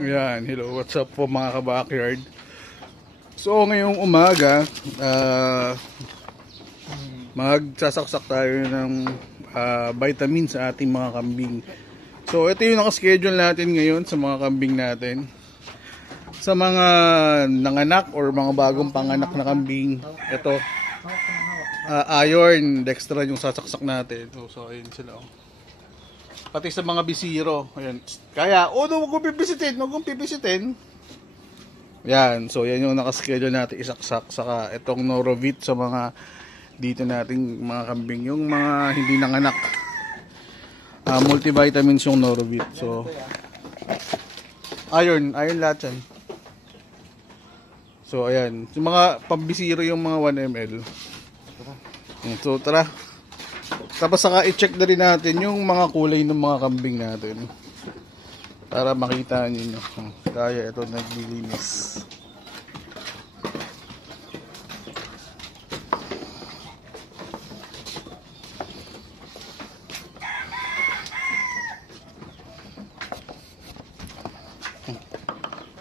Yan, hello, what's up po mga ka-backyard. So ngayong umaga, magsasaksak tayo ng vitamin sa ating mga kambing. So ito yung nakaschedule natin ngayon sa mga kambing natin. Sa mga nanganak or mga bagong panganak na kambing, ito iron, dextran yung sasaksak natin. So ayun sila. Pati sa mga bisiro, ayan. Kaya, huwag kong pipisitin. Yan, so yan yung nakaschedule natin isaksak. Saka itong Norovit sa mga dito nating mga kambing, yung mga hindi nanganak. Multivitamins yung Norovit. So iron lahat yan. So ayan, yung mga pambisiro yung mga 1 ml. So tara. Tapos saka i-check na rin natin yung mga kulay ng mga kambing natin. Para makita niyo. Kaya ito naglilinis.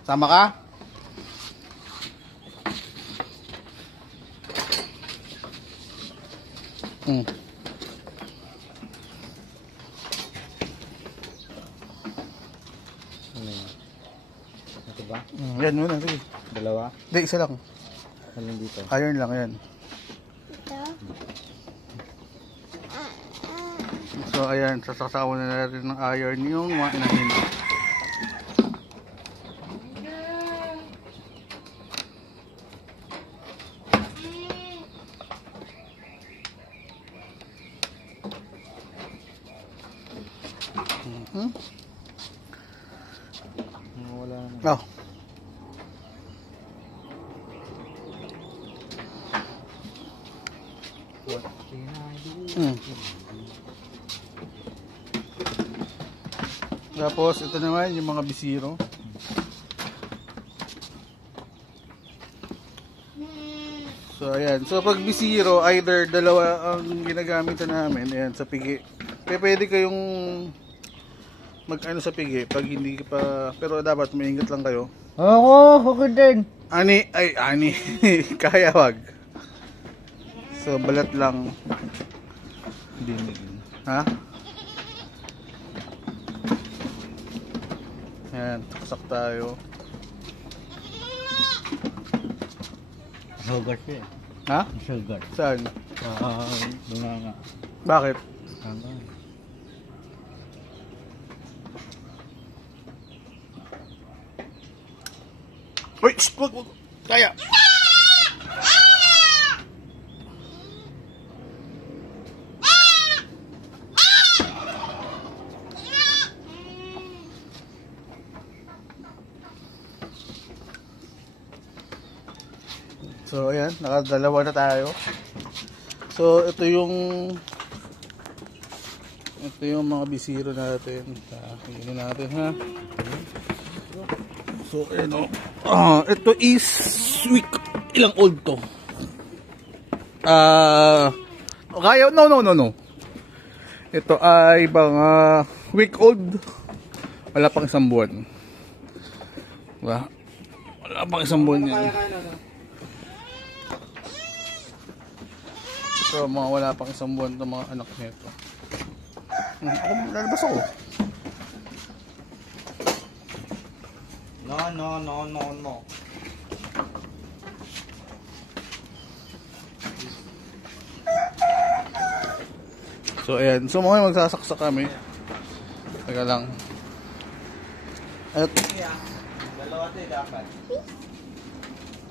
Sama ka? Ito ba? Yan muna, sige. Dalawa? Hindi, isa lang. Alin dito? Iron lang yan. So ayan, sasasawa na natin ng iron yung mga inahin. Wala naman. Oh. Tapos ito naman yung mga bisiro. So ayan, so pag bisiro either dalawa ang ginagamitan namin, ayan sa pigi. Pwede kayong mag-ano sa pigi pag hindi pa, pero dapat maingat lang kayo. Okay din. Ani, kaya wag. So balat lang. Dinig. Ha? Ayan, taksak tayo. Sugar siya. Ha? Sugar. Saan? Bunganga. Bakit? Uy! Wag! Kaya! So ayan, nakadalawa na tayo. So ito yung mga bisiro natin. Tingnan natin ha. So ayan ito is week ilang old to? Kaya no. Ito ay mga week old. Wala pang isang buwan. Diba? Wala pang isang buwan yan. So mga wala pang isang buwan itong mga anak nito. Ako lalabas ako. No. So ayan, so mga magsasaksak kami. Teka lang. At Dalawa tayo dapat.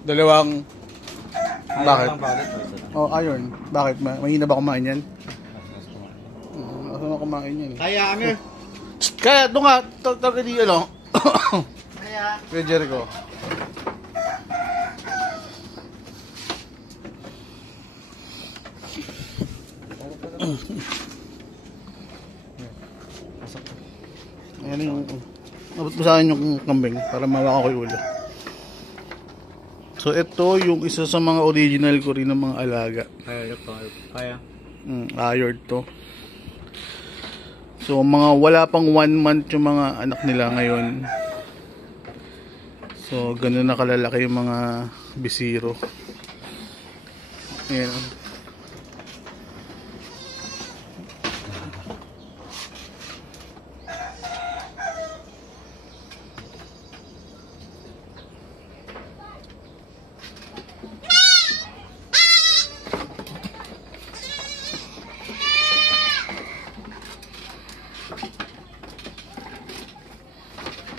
dalawang bakit? Oh. Iron. Bakit? Mahina ba kumain yan? Masama kumain yan. Kaya kami. Kaya doon nga, tawag di ano. Kaya. Kaya Jericho. Ayan yung abot mo sa akin yung kambing para mawaka ko yung ulo. So ito yung isa sa mga original ko rin ng mga alaga. Kaya. Iron to. So mga wala pang 1 month yung mga anak nila ngayon. So, ganun na kalalaki yung mga bisiro. Ayan.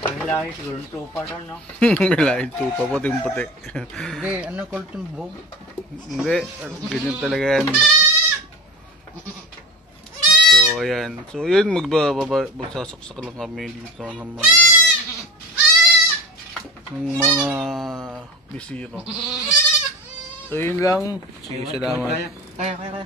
Ang lahi siguro ng tupa ron, no? May lain tupa, puting-puti. Hindi, ano kulot yung buhok? Hindi, ganyan talaga yan. So, ayan. So, yun, magsasaksak lang kami dito ng mga bisiro. So, yun lang. Sige, salamat. Kaya.